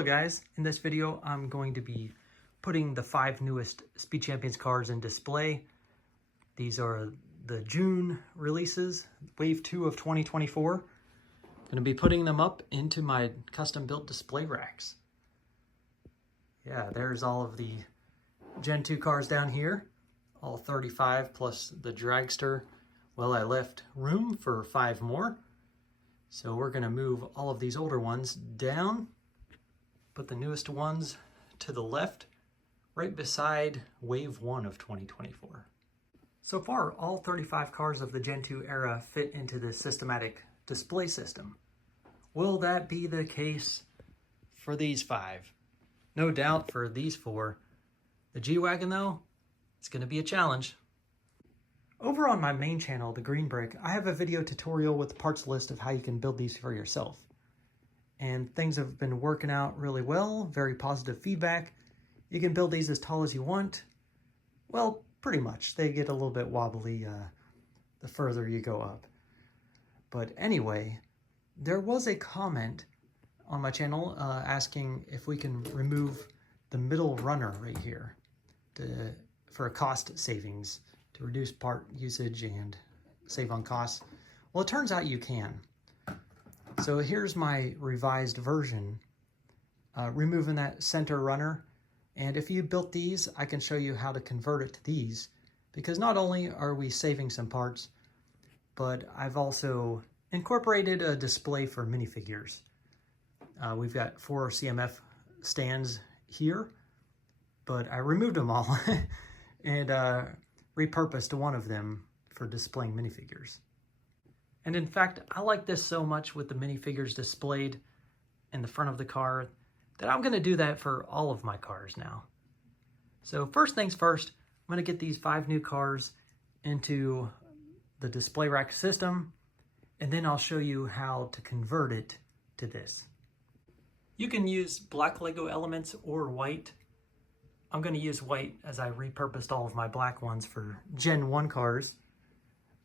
Hello guys, in this video I'm going to be putting the 5 newest Speed Champions cars in display. These are the June releases, Wave 2 of 2024. I'm going to be putting them up into my custom built display racks. Yeah, there's all of the Gen 2 cars down here, all 35 plus the dragster. Well, I left room for 5 more. So we're going to move all of these older ones down, put the newest ones to the left, right beside Wave 1 of 2024. So far, all 35 cars of the Gen 2 era fit into this systematic display system. Will that be the case for these 5? No doubt for these 4. The G-Wagon, though, it's going to be a challenge. Over on my main channel, The Green Brick, I have a video tutorial with the parts list of how you can build these for yourself. And things have been working out really well, very positive feedback. You can build these as tall as you want. Well, pretty much. They get a little bit wobbly the further you go up. But anyway, there was a comment on my channel asking if we can remove the middle runner right here for a cost savings, to reduce part usage and save on costs. Well, it turns out you can. So here's my revised version, removing that center runner. And if you built these, I can show you how to convert it to these, because not only are we saving some parts, but I've also incorporated a display for minifigures. We've got 4 CMF stands here, but I removed them all and repurposed one of them for displaying minifigures. And in fact, I like this so much with the minifigures displayed in the front of the car that I'm going to do that for all of my cars now. So first things first, I'm going to get these 5 new cars into the display rack system, and then I'll show you how to convert it to this. You can use black Lego elements or white. I'm going to use white as I repurposed all of my black ones for Gen 1 cars.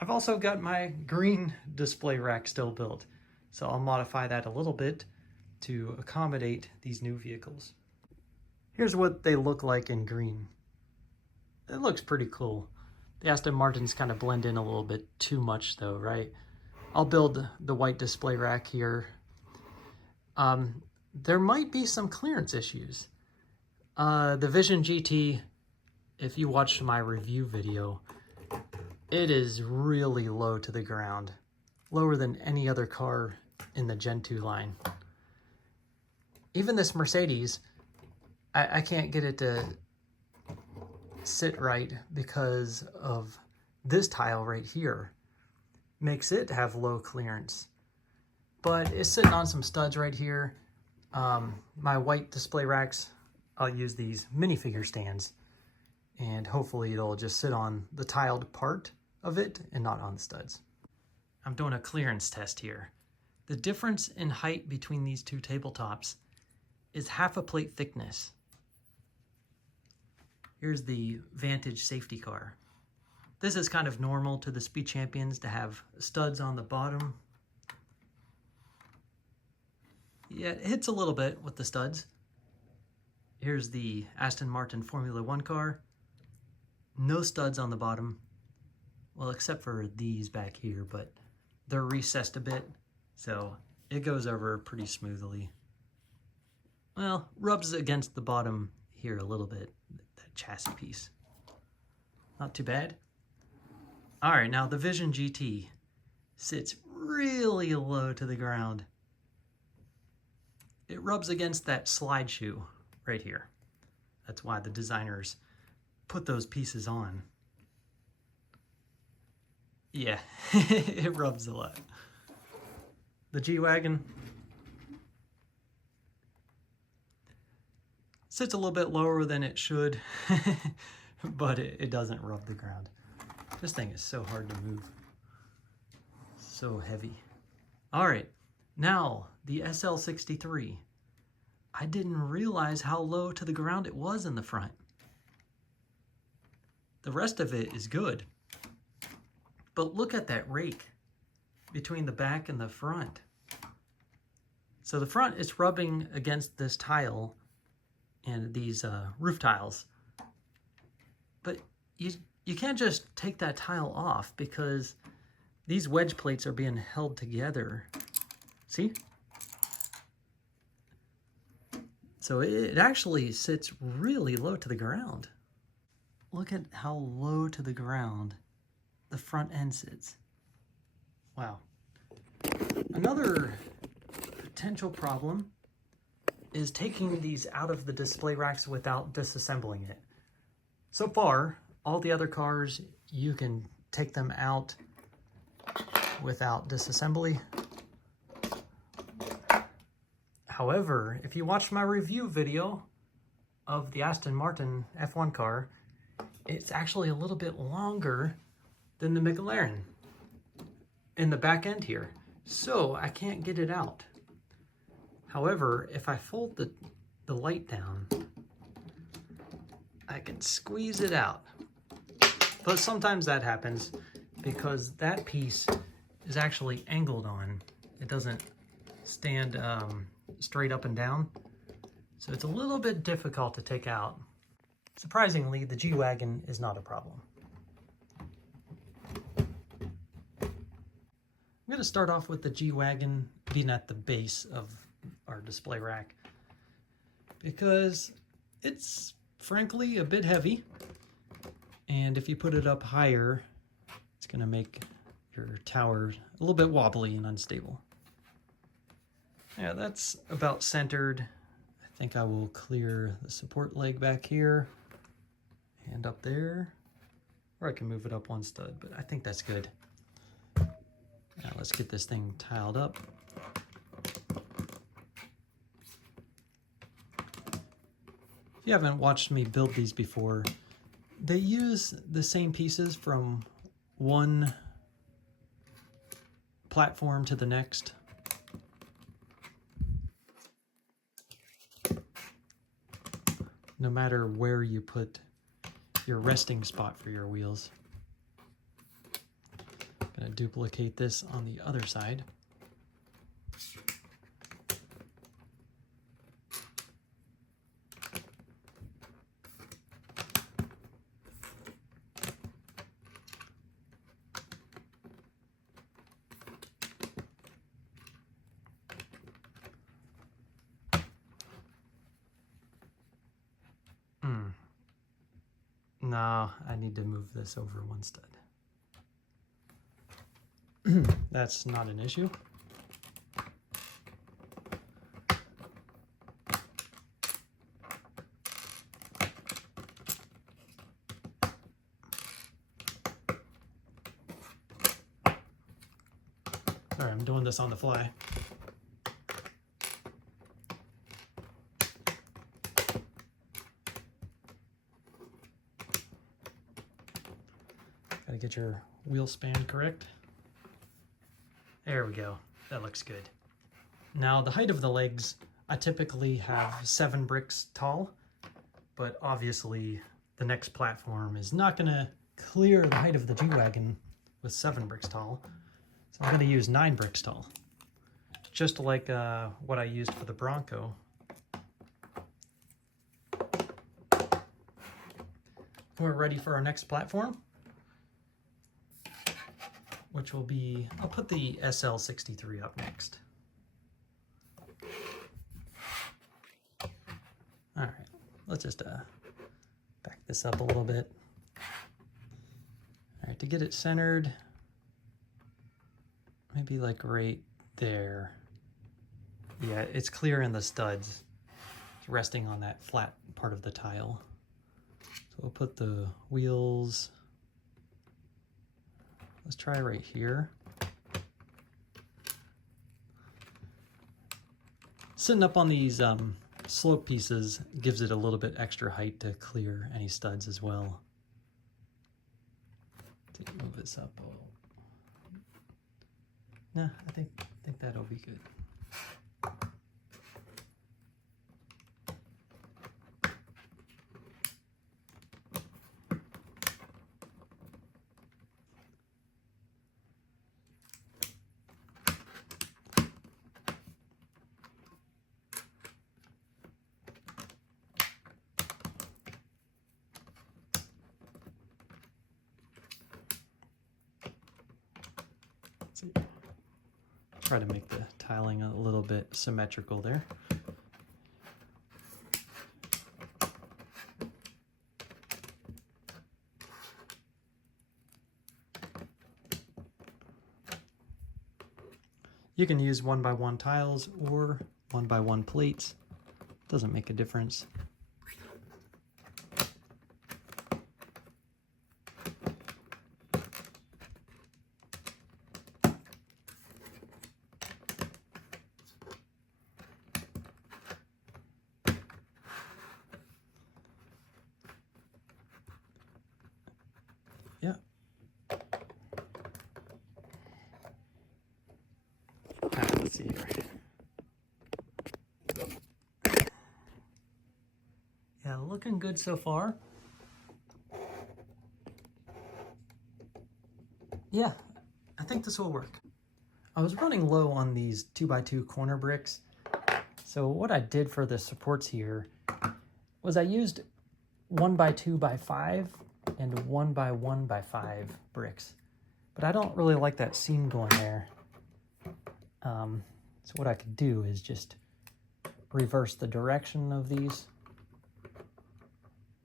I've also got my green display rack still built, so I'll modify that a little bit to accommodate these new vehicles. Here's what they look like in green. It looks pretty cool. The Aston Martins kind of blend in a little bit too much though, right? I'll build the white display rack here. There might be some clearance issues. The Vision GT, if you watched my review video, it is really low to the ground, lower than any other car in the Gen 2 line. Even this Mercedes, I can't get it to sit right because of this tile right here. Makes it have low clearance. But it's sitting on some studs right here. My white display racks, I'll use these minifigure stands, and hopefully it'll just sit on the tiled part of it and not on the studs. I'm doing a clearance test here. The difference in height between these 2 tabletops is half a plate thickness. Here's the Vantage safety car. This is kind of normal to the Speed Champions to have studs on the bottom. Yeah, it hits a little bit with the studs. Here's the Aston Martin Formula 1 car. No studs on the bottom. Well, except for these back here, but they're recessed a bit, so it goes over pretty smoothly. Well, rubs against the bottom here a little bit, that chassis piece. Not too bad. All right, now the Vision GT sits really low to the ground. It rubs against that slide shoe right here. That's why the designers put those pieces on. Yeah, it rubs a lot. The G-Wagon sits a little bit lower than it should, but it doesn't rub the ground. This thing is so hard to move. So heavy. All right, now the SL63. I didn't realize how low to the ground it was in the front. The rest of it is good. But look at that rake between the back and the front. So the front is rubbing against this tile and these roof tiles. But you can't just take that tile off because these wedge plates are being held together. See? So it actually sits really low to the ground. Look at how low to the ground the front end sits. Wow. Another potential problem is taking these out of the display racks without disassembling it. So far, all the other cars, you can take them out without disassembly. However, if you watch my review video of the Aston Martin F1 car, it's actually a little bit longer than the McLaren in the back end here. So I can't get it out. However, if I fold the light down, I can squeeze it out. But sometimes that happens because that piece is actually angled on. It doesn't stand straight up and down. So it's a little bit difficult to take out. Surprisingly, the G-Wagon is not a problem. I'm going to start off with the G-Wagon being at the base of our display rack because it's frankly a bit heavy, and if you put it up higher, it's going to make your tower a little bit wobbly and unstable. Yeah, that's about centered. I think I will clear the support leg back here and up there, or I can move it up one stud, but I think that's good. Now let's get this thing tiled up. If you haven't watched me build these before, they use the same pieces from one platform to the next. No matter where you put your resting spot for your wheels. I'm going to duplicate this on the other side. No, I need to move this over one stud. That's not an issue. Sorry, I'm doing this on the fly. Gotta get your wheel span correct. There we go. That looks good. Now the height of the legs, I typically have 7 bricks tall, but obviously the next platform is not gonna clear the height of the G-Wagon with 7 bricks tall. So I'm gonna use 9 bricks tall, just like what I used for the Bronco. We're ready for our next platform, which will be, I'll put the SL63 up next. All right, let's just back this up a little bit. All right, to get it centered, maybe like right there. Yeah, it's clear in the studs. It's resting on that flat part of the tile. So we'll put the wheels, let's try right here. Sitting up on these slope pieces gives it a little bit extra height to clear any studs as well. To move this up a little. Nah, I think that'll be good. see. Try to make the tiling a little bit symmetrical there. You can use 1x1 tiles or 1x1 plates. Doesn't make a difference. Yeah. Let's see here. Yeah, looking good so far. Yeah, I think this will work. I was running low on these 2x2 corner bricks. So what I did for the supports here was I used 1x2x5 and 1x1x5 bricks. But I don't really like that seam going there. So what I could do is just reverse the direction of these,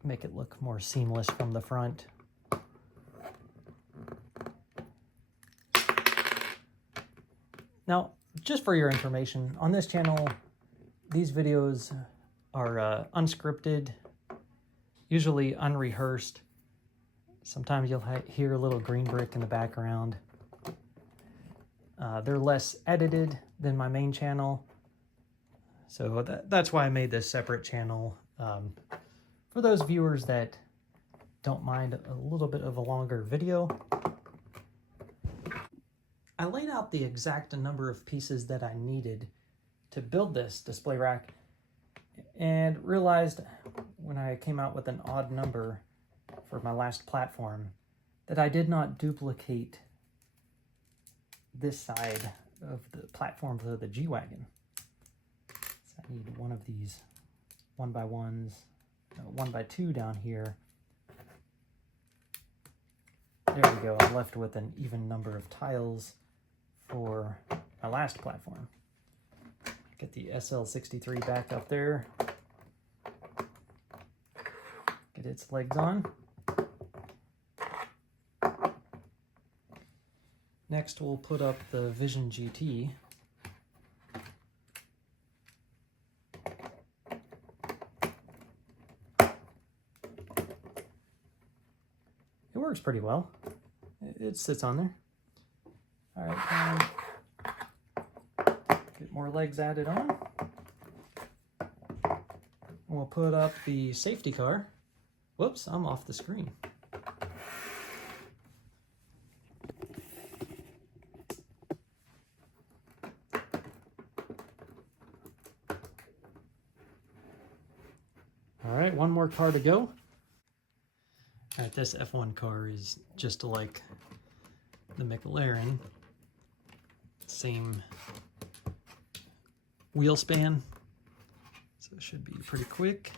make it look more seamless from the front. Now, just for your information, on this channel, these videos are unscripted, usually unrehearsed. Sometimes you'll hear a little green brick in the background. They're less edited than my main channel, so that's why I made this separate channel. For those viewers that don't mind a little bit of a longer video. I laid out the exact number of pieces that I needed to build this display rack and realized when I came out with an odd number for my last platform that I did not duplicate this side of the platform for the G-Wagon. So I need one of these 1x1s, 1x2 down here. There we go, I'm left with an even number of tiles for my last platform. Get the SL63 back up there. Get its legs on. Next we'll put up the Vision GT. It works pretty well. It sits on there. All right, get more legs added on. We'll put up the safety car. Whoops, I'm off the screen. All right, one more car to go. All right, this F1 car is just like the McLaren. Same wheel span, so it should be pretty quick.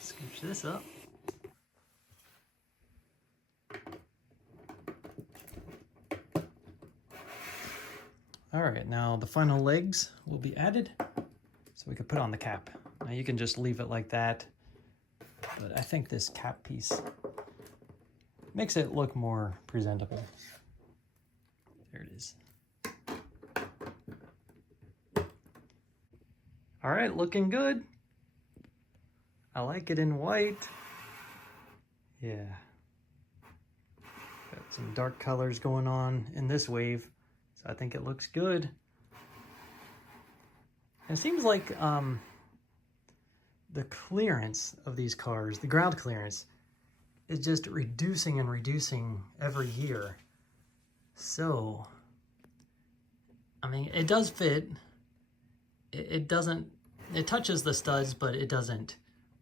Scooch this up. All right, now the final legs will be added so we can put on the cap. Now you can just leave it like that, but I think this cap piece makes it look more presentable. There it is. All right, looking good. I like it in white. Yeah. Got some dark colors going on in this wave, so I think it looks good. It seems like the clearance of these cars, the ground clearance, is just reducing and reducing every year. So, I mean, it does fit. It doesn't, it touches the studs, but it doesn't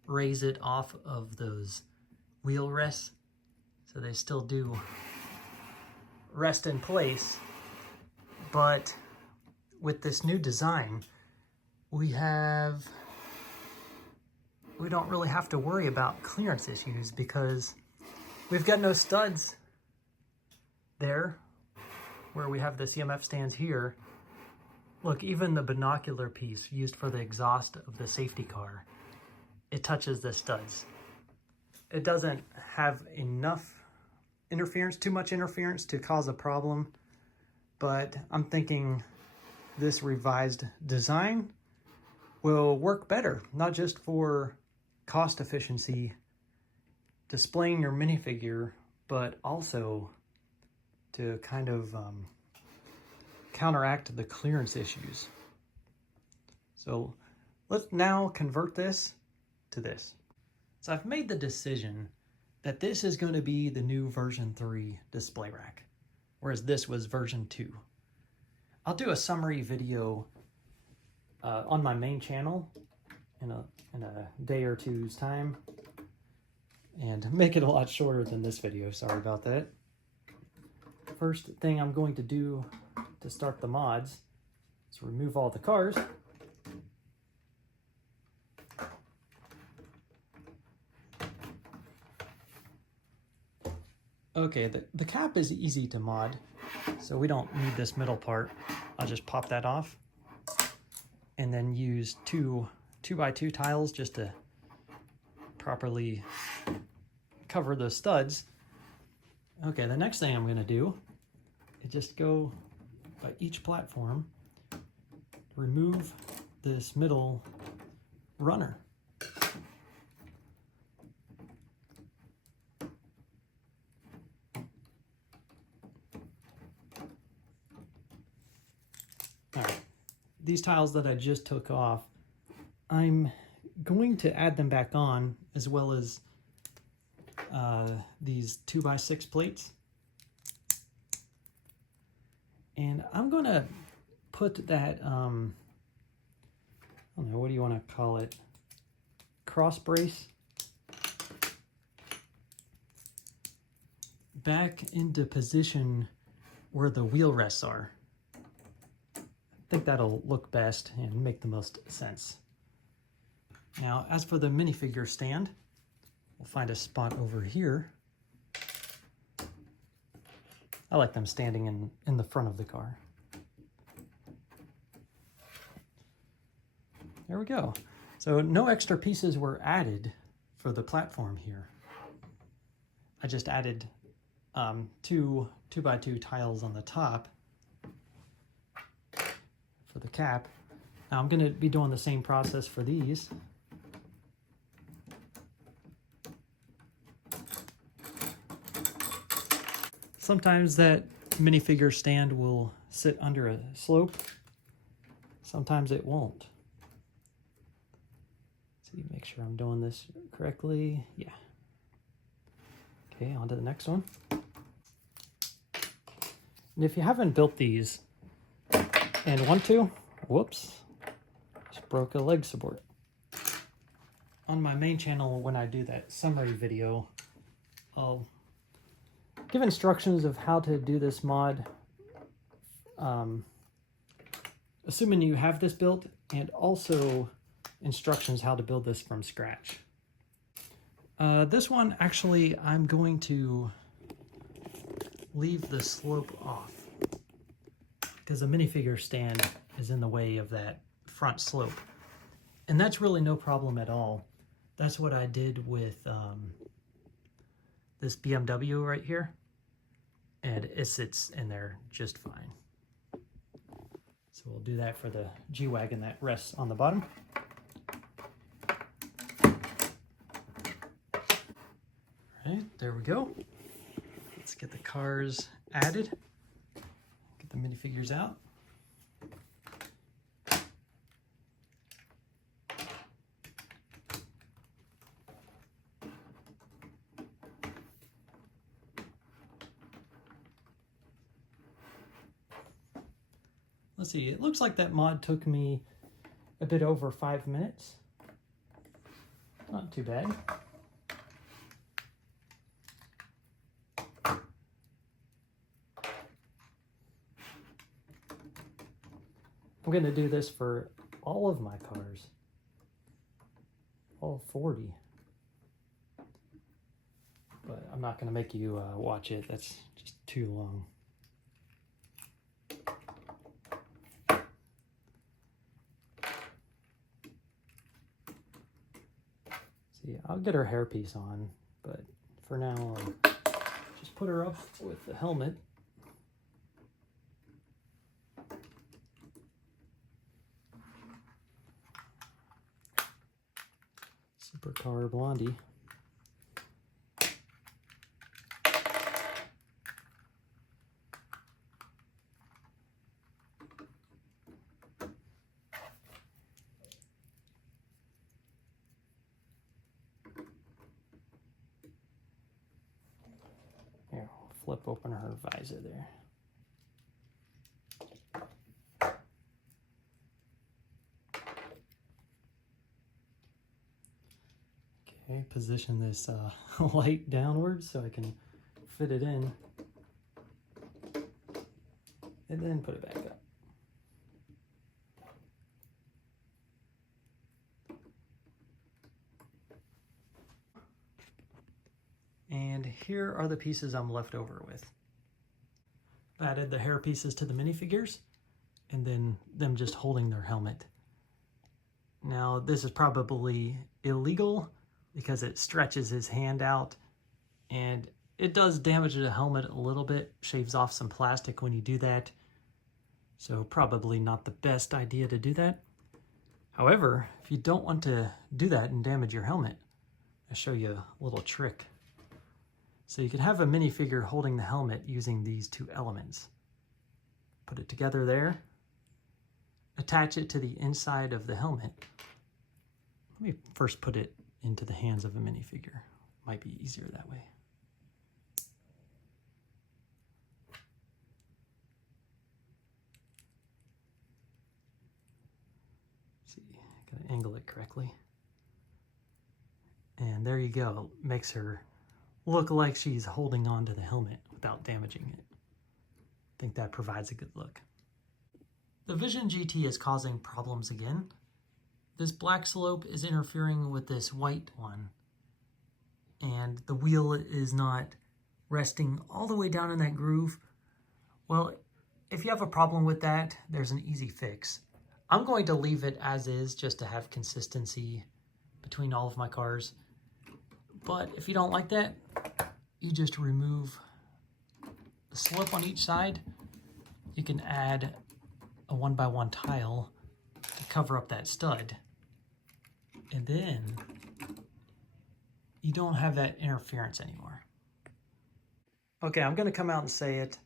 raise it off of those wheel rests. So they still do rest in place. But with this new design, we don't really have to worry about clearance issues because we've got no studs there where we have the CMF stands here. Look, even the binocular piece used for the exhaust of the safety car, it touches the studs. It doesn't have enough interference, too much interference to cause a problem, but I'm thinking this revised design will work better, not just for cost efficiency, displaying your minifigure, but also to kind of counteract the clearance issues. So let's now convert this to this. So I've made the decision that this is going to be the new version 3 display rack, whereas this was version 2. I'll do a summary video on my main channel in a day or two's time and make it a lot shorter than this video. Sorry about that. First thing I'm going to do to start the mods is remove all the cars. Okay, the cap is easy to mod, so we don't need this middle part. I'll just pop that off and then use two 2x2 tiles just to properly cover the studs. Okay, the next thing I'm going to do is just go by each platform, remove this middle runner. All right, these tiles that I just took off, I'm going to add them back on, as well as these 2x6 plates. And I'm going to put that, I don't know, what do you want to call it? Cross brace back into position where the wheel rests are. I think that'll look best and make the most sense. Now, as for the minifigure stand, we'll find a spot over here. I like them standing in the front of the car. There we go. So no extra pieces were added for the platform here. I just added 2 2x2 tiles on the top for the cap. Now I'm going to be doing the same process for these. Sometimes that minifigure stand will sit under a slope. Sometimes it won't. See, make sure I'm doing this correctly. Yeah. Okay, on to the next one. And if you haven't built these and want to, whoops, just broke a leg support. On my main channel, when I do that summary video, I'll give instructions of how to do this mod, assuming you have this built, and also instructions how to build this from scratch. This one, actually, I'm going to leave the slope off because the minifigure stand is in the way of that front slope. And that's really no problem at all. That's what I did with this BMW right here. And it sits in there just fine. So we'll do that for the G-Wagon that rests on the bottom. All right, there we go. Let's get the cars added. Get the minifigures out. let's see, it looks like that mod took me a bit over 5 minutes. Not too bad. I'm going to do this for all of my cars. All 40. But I'm not going to make you watch it. That's just too long. See, I'll get her hairpiece on, but for now, I'll just put her up with the helmet. Supercar Blondie. Here, I'll flip open her visor there. Okay, position this light downwards so I can fit it in. And then put it back up. And here are the pieces I'm left over with. I added the hair pieces to the minifigures, and then them just holding their helmet. Now, this is probably illegal because it stretches his hand out, and it does damage the helmet a little bit, shaves off some plastic when you do that. So probably not the best idea to do that. However, if you don't want to do that and damage your helmet, I'll show you a little trick. So you could have a minifigure holding the helmet using these two elements. Put it together there. Attach it to the inside of the helmet. Let me first put it into the hands of a minifigure. Might be easier that way. See, gotta angle it correctly. And there you go. It makes her look like she's holding on to the helmet without damaging it. I think that provides a good look. The Vision GT is causing problems again. This black slope is interfering with this white one, and the wheel is not resting all the way down in that groove. Well, if you have a problem with that, there's an easy fix. I'm going to leave it as is just to have consistency between all of my cars. But if you don't like that, you just remove the slope on each side. You can add a 1x1 tile to cover up that stud. And then you don't have that interference anymore. Okay, I'm gonna come out and say it.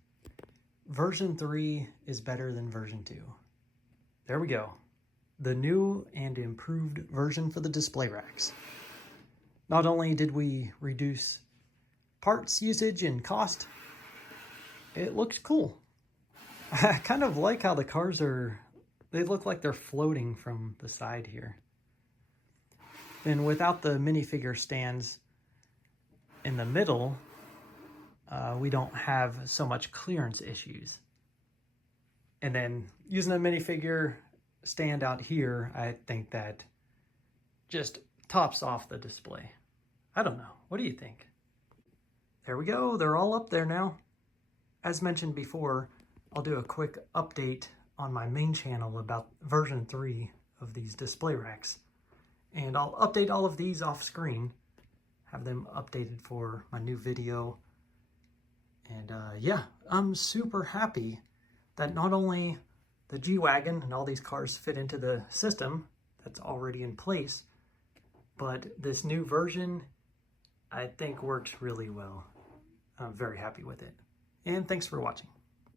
Version 3 is better than version 2. There we go. The new and improved version for the display racks. Not only did we reduce parts usage and cost, it looks cool. I kind of like how the cars they look like they're floating from the side here. And without the minifigure stands in the middle, we don't have so much clearance issues. And then using a minifigure stand out here, I think that just tops off the display. I don't know. What do you think? There we go. They're all up there now. As mentioned before, I'll do a quick update on my main channel about version 3 of these display racks. And I'll update all of these off screen, have them updated for my new video. And yeah, I'm super happy that not only the G-Wagon and all these cars fit into the system that's already in place, but this new version, I think, works really well. I'm very happy with it. And thanks for watching.